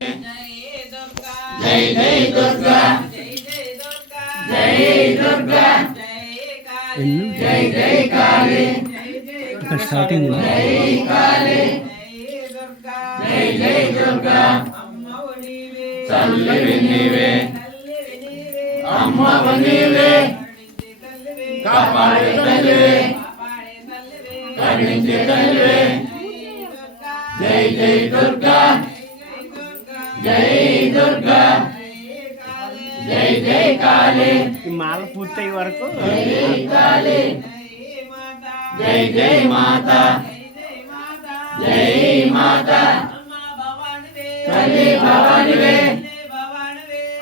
జై జై దుర్గా జై దుర్గా జై జై కాళీ ఇక్కడ స్టార్టింగ్ జై కాళీ జై జై దుర్గా తల్లివి నీవే అమ్మవు నీవే కాపాడే తల్లివే కరుణించే తల్లివే జై జై దుర్గా జై దుర్గా జై జై కాళీ ఈ మాల పూర్తయ్యే వరకు జై కాళీ జై జై మాత జై మాత తల్లి భవానివే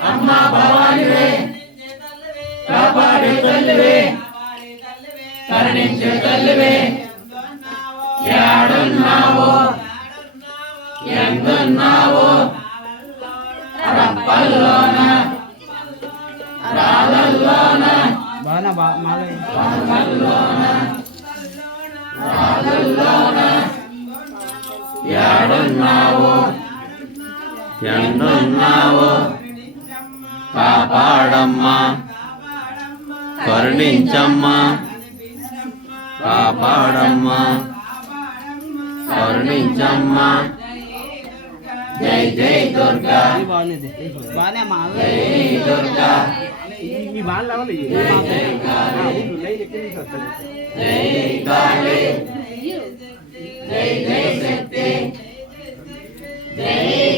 అమ్మ భవానివే కాపాడే తల్లివే కరుణించే తల్లివే ఏడున్నావో ఎందున్నావో రప్పల్లోన రాళ్ళల్లోన బాగా మాల రాళ్ళల్లోన ఏడున్నావో ఎందున్నావో కాపాడమ్మా కరుణించమ్మా కాపాడమ్మా కరుణించమ్మా జై జై దుర్గా బాగుంది బాగానే మాల జై దుర్గా మీ మాల రావాలి జై కాళీ జై జై శక్తి జై